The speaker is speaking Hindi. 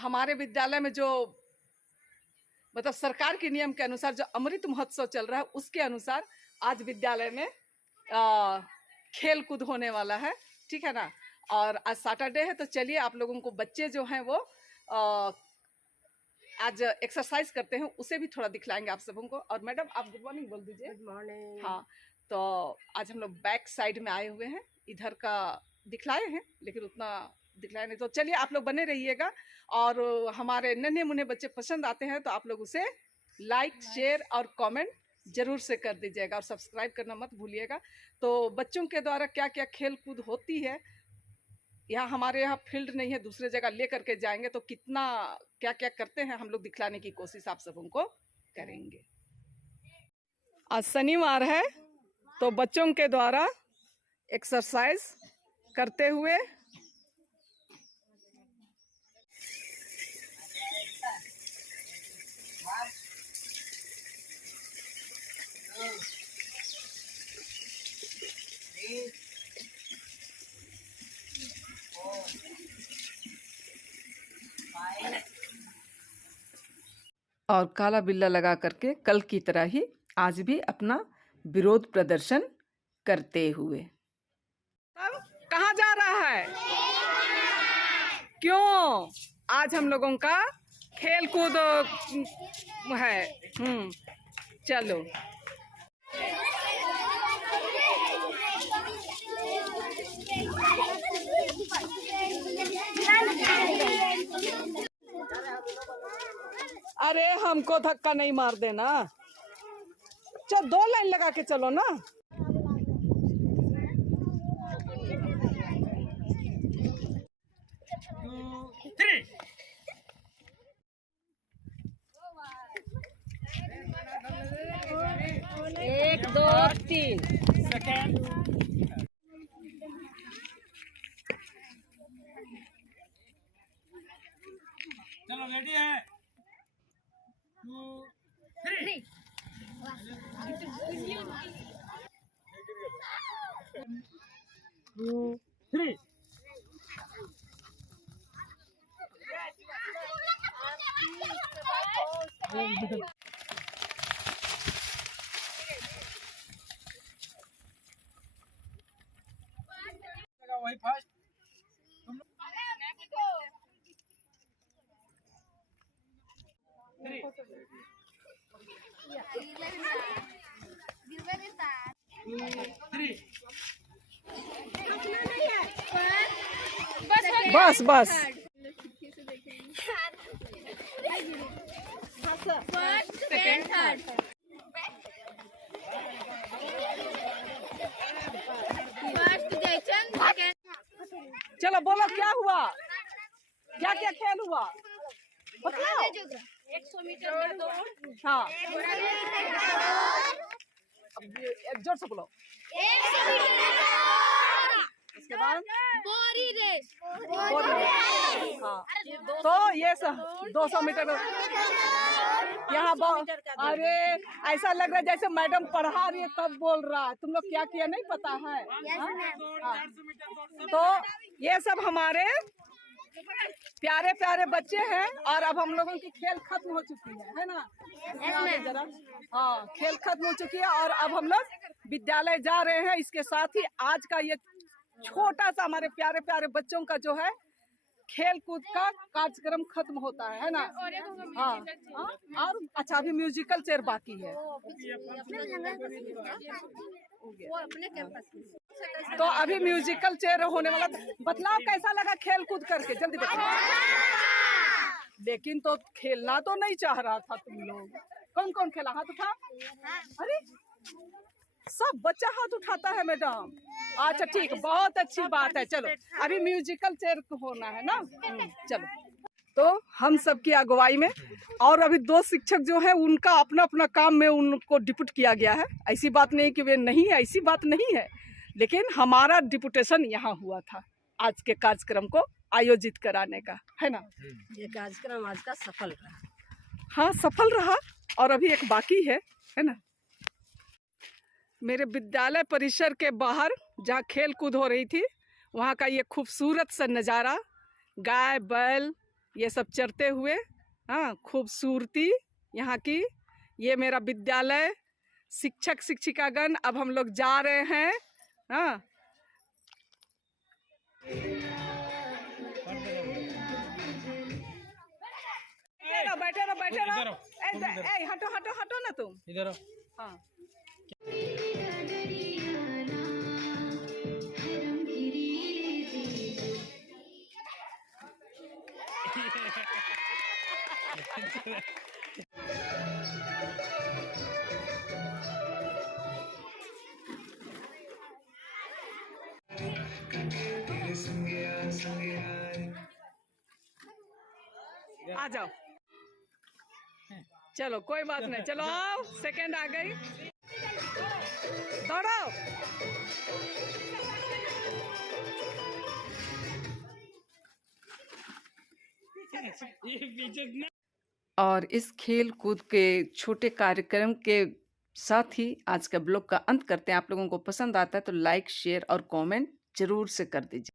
हमारे विद्यालय में जो मतलब सरकार के नियम के अनुसार जो अमृत महोत्सव चल रहा है उसके अनुसार आज विद्यालय में खेल कूद होने वाला है, ठीक है ना। और आज सैटरडे है तो चलिए आप लोगों को बच्चे जो हैं वो आज एक्सरसाइज करते हैं उसे भी थोड़ा दिखलाएंगे आप सबों को। और मैडम आप गुड मॉर्निंग बोल दीजिए। Good morning. हाँ, तो आज हम लोग बैक साइड में आए हुए हैं, इधर का दिखलाए हैं लेकिन उतना दिखलाए नहीं। तो चलिए आप लोग बने रहिएगा और हमारे नन्हे मुन्ने बच्चे पसंद आते हैं तो आप लोग उसे लाइक शेयर और कमेंट जरूर से कर दीजिएगा और सब्सक्राइब करना मत भूलिएगा। तो बच्चों के द्वारा क्या क्या खेल कूद होती है, यहाँ हमारे यहाँ फील्ड नहीं है, दूसरे जगह ले करके जाएंगे तो कितना क्या क्या करते हैं हम लोग दिखलाने की कोशिश आप सबों को करेंगे। आज शनिवार है तो बच्चों के द्वारा एक्सरसाइज करते हुए और काला बिल्ला लगा करके कल की तरह ही आज भी अपना विरोध प्रदर्शन करते हुए। अब कहाँ जा रहा है? क्यों? आज हम लोगों का खेल कूद है। चलो अरे हमको धक्का नहीं मार देना, चल 2 लाइन लगा के चलो ना। एक दो तीन सेकेंड। चलो रेडी है 2 3 2 3 वही फर्स्ट बस बस first second third. First Jaichand, second. चलो बोलो क्या हुआ, क्या क्या खेल हुआ बताओ। 100 मीटर का दौड़। हाँ जोर से बोलो। 100 मीटर उसके बाद बोरी रेस। हाँ तो ये सब 200 मीटर यहाँ अरे ऐसा लग रहा है जैसे मैडम पढ़ा रही है तब बोल रहा है। तुम लोग क्या किया नहीं पता है। हाँ? तो ये सब हमारे प्यारे प्यारे बच्चे हैं और अब हम लोगों की खेल खत्म हो चुकी है ना। जरा हाँ खेल खत्म हो चुकी है और अब हम लोग विद्यालय जा रहे हैं। इसके साथ ही आज का ये छोटा सा हमारे प्यारे प्यारे बच्चों का जो है खेल कूद का कार्यक्रम खत्म होता है ना। हाँ और अच्छा अभी म्यूजिकल चेयर बाकी है। तो अभी म्यूजिकल चेयर होने वाला। बतलाओ कैसा लगा खेल कूद करके, जल्दी बताओ। लेकिन तो खेलना तो नहीं चाह रहा था तुम लोग। कौन कौन खेला? हाथ उठा। अरे सब बच्चा हाथ उठाता है मैडम। अच्छा ठीक, बहुत अच्छी बात है। चलो अभी म्यूजिकल चेयर होना है ना। चलो तो हम सब की अगुवाई में और अभी 2 शिक्षक जो है उनका अपना अपना काम में उनको डिप्यूट किया गया है। ऐसी बात नहीं कि वे नहीं है, ऐसी बात नहीं है, लेकिन हमारा डिप्यूटेशन यहाँ हुआ था आज के कार्यक्रम को आयोजित कराने का, है ना। ये कार्यक्रम आज का सफल रहा। हाँ सफल रहा और अभी एक बाकी है ना। मेरे विद्यालय परिसर के बाहर जहाँ खेल कूद हो रही थी वहाँ का ये खूबसूरत सा नज़ारा, गाय बैल ये सब चरते हुए। हाँ, खूबसूरती यहाँ की। ये मेरा विद्यालय, शिक्षक शिक्षिकागण, अब हम लोग जा रहे हैं। हाँ, बैठे रहो बैठे इधर रहो। आओ, ए, हटो हटो हटो ना तुम। इधर आओ। हाँ, आ जाओ। चलो कोई बात नहीं, चलो आओ, सेकंड आ गई। दौड़ो। ये पीछे ना। और इस खेल कूद के छोटे कार्यक्रम के साथ ही आज का ब्लॉग का अंत करते हैं। आप लोगों को पसंद आता है तो लाइक शेयर और कमेंट जरूर से कर दीजिए।